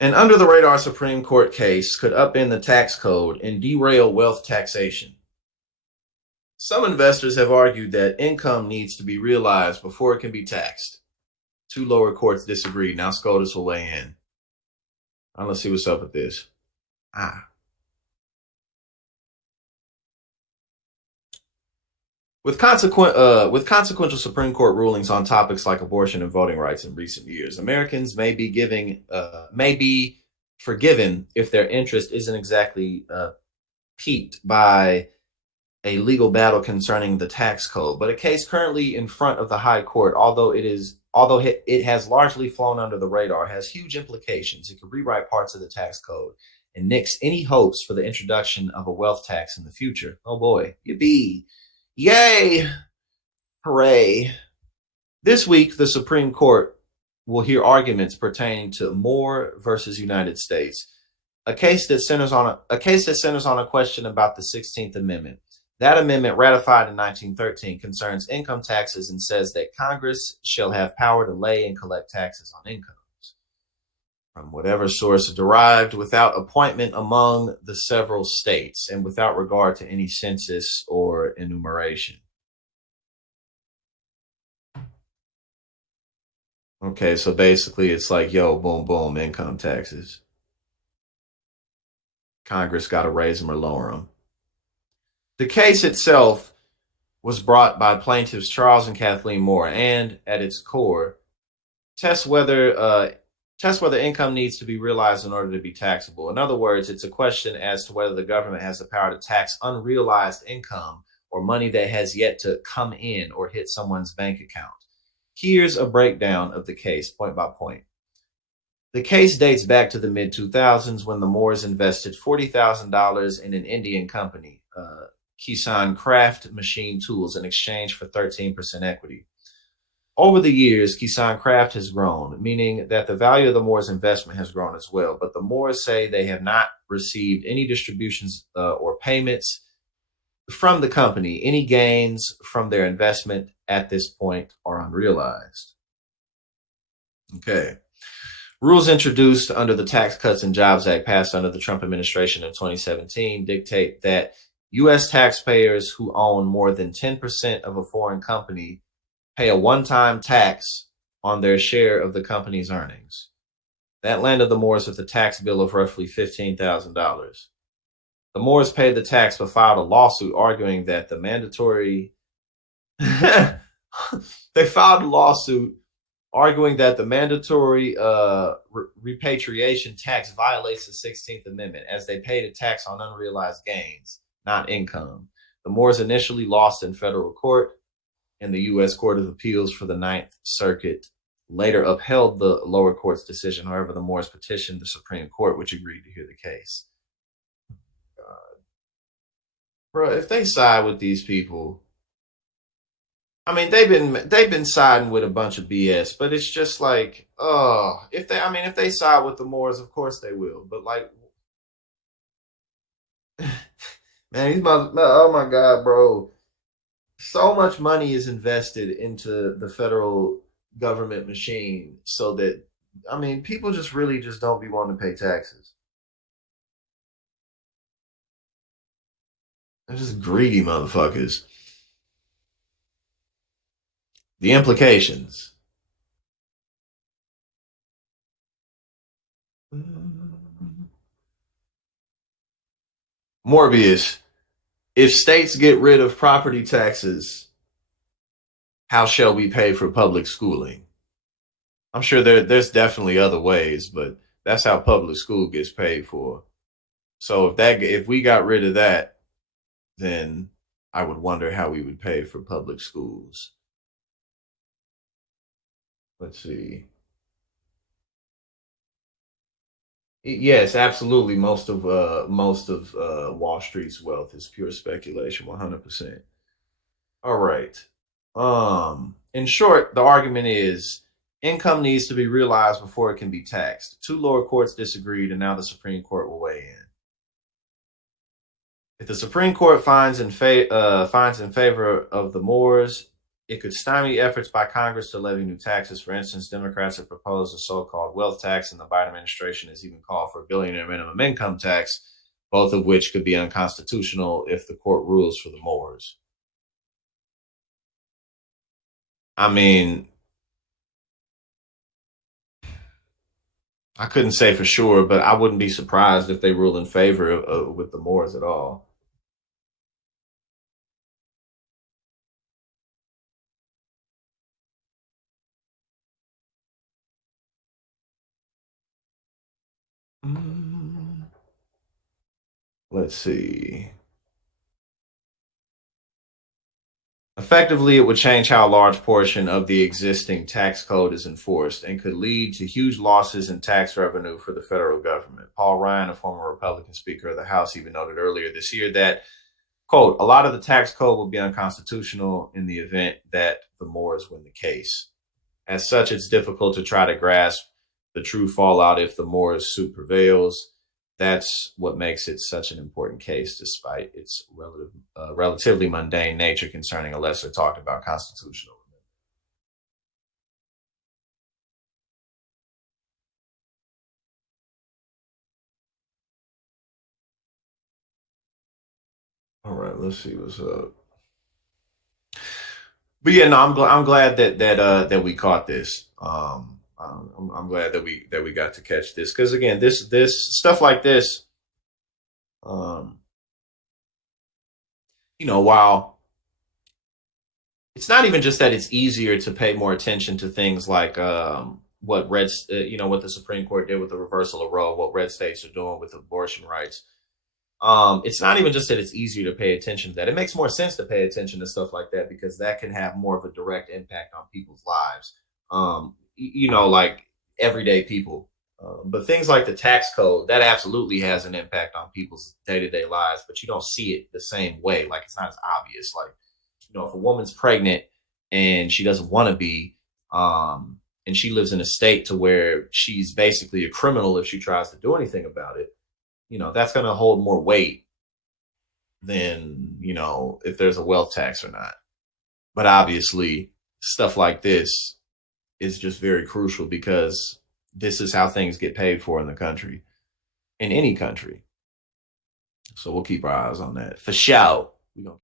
An under the radar Supreme Court case could upend the tax code and derail wealth taxation. Some investors have argued that income needs to be realized before it can be taxed. Two lower courts disagree. Now SCOTUS will weigh in. Let's see what's up with this. With consequential Supreme Court rulings on topics like abortion and voting rights in recent years, Americans may be forgiven if their interest isn't exactly piqued by a legal battle concerning the tax code. But a case currently in front of the High Court, although it has largely flown under the radar, has huge implications. It could rewrite parts of the tax code and nix any hopes for the introduction of a wealth tax in the future. Oh boy, yippee. Yay! Hooray. This week, the Supreme Court will hear arguments pertaining to Moore versus United States, a case that centers on a question about the 16th Amendment. That amendment, ratified in 1913, concerns income taxes and says that Congress shall have power to lay and collect taxes on incomes from whatever source derived without appointment among the several states and without regard to any census or enumeration. Okay, so basically it's like, yo, boom, boom, income taxes. Congress got to raise them or lower them. The case itself was brought by plaintiffs Charles and Kathleen Moore, and at its core, tests whether income needs to be realized in order to be taxable. In other words, it's a question as to whether the government has the power to tax unrealized income or money that has yet to come in or hit someone's bank account. Here's a breakdown of the case, point by point. The case dates back to the mid-2000s when the Moores invested $40,000 in an Indian company, Kisan Craft Machine Tools, in exchange for 13% equity. Over the years, Kisan Craft has grown, meaning that the value of the Moores' investment has grown as well. But the Moores say they have not received any distributions or payments from the company. Any gains from their investment at this point are unrealized. Okay. Rules introduced under the Tax Cuts and Jobs Act passed under the Trump administration in 2017 dictate that U.S. taxpayers who own more than 10% of a foreign company pay a one-time tax on their share of the company's earnings. That landed the Moores with a tax bill of roughly $15,000. The Moores paid the tax but filed a lawsuit arguing that the mandatory repatriation tax violates the 16th Amendment, as they paid a tax on unrealized gains, not income. The Moores initially lost in federal court, and the U.S. Court of Appeals for the Ninth Circuit later upheld the lower court's decision. However, the Moores petitioned the Supreme Court, which agreed to hear the case. God. Bro, if they side with these people, I mean, they've been siding with a bunch of BS, but it's just like, if they side with the Moores, of course they will. But like, man, oh my God, bro. So much money is invested into the federal government machine so that, I mean, people just really just don't be wanting to pay taxes. They're just greedy motherfuckers. The implications. Morbius. If states get rid of property taxes, how shall we pay for public schooling? I'm sure there's definitely other ways, but that's how public school gets paid for. So if we got rid of that, then I would wonder how we would pay for public schools. Let's see. Yes, absolutely. Most of Wall Street's wealth is pure speculation, 100%. All right. In short, the argument is income needs to be realized before it can be taxed. Two lower courts disagreed, and now the Supreme Court will weigh in. If the Supreme Court finds in favor of the Moores, it could stymie efforts by Congress to levy new taxes. For instance, Democrats have proposed a so-called wealth tax, and the Biden administration has even called for a billionaire minimum income tax, both of which could be unconstitutional if the court rules for the Moors. I mean, I couldn't say for sure, but I wouldn't be surprised if they rule in favor of with the Moors at all. Mm, let's see. Effectively, it would change how a large portion of the existing tax code is enforced and could lead to huge losses in tax revenue for the federal government. Paul Ryan, a former Republican Speaker of the House, even noted earlier this year that, quote, a lot of the tax code will be unconstitutional in the event that the Moors win the case. As such, it's difficult to try to grasp the true fallout if the Moors suit prevails. That's what makes it such an important case, despite its relatively mundane nature concerning a lesser talked about constitutional. All right, let's see what's up. But yeah, no, I'm glad that we caught this. I'm glad that we got to catch this because again, this stuff like this, um, while it's not even just that it's easier to pay more attention to things like what the Supreme Court did with the reversal of Roe, what red states are doing with abortion rights. It's not even just that it's easier to pay attention to that. It makes more sense to pay attention to stuff like that because that can have more of a direct impact on people's lives. Like everyday people. But things like the tax code, that absolutely has an impact on people's day to day lives, but you don't see it the same way. Like it's not as obvious. Like, if a woman's pregnant and she doesn't want to be, and she lives in a state to where she's basically a criminal if she tries to do anything about it, that's going to hold more weight than, if there's a wealth tax or not. But obviously, stuff like this is just very crucial because this is how things get paid for in the country, in any country. So we'll keep our eyes on that for sure. We gonna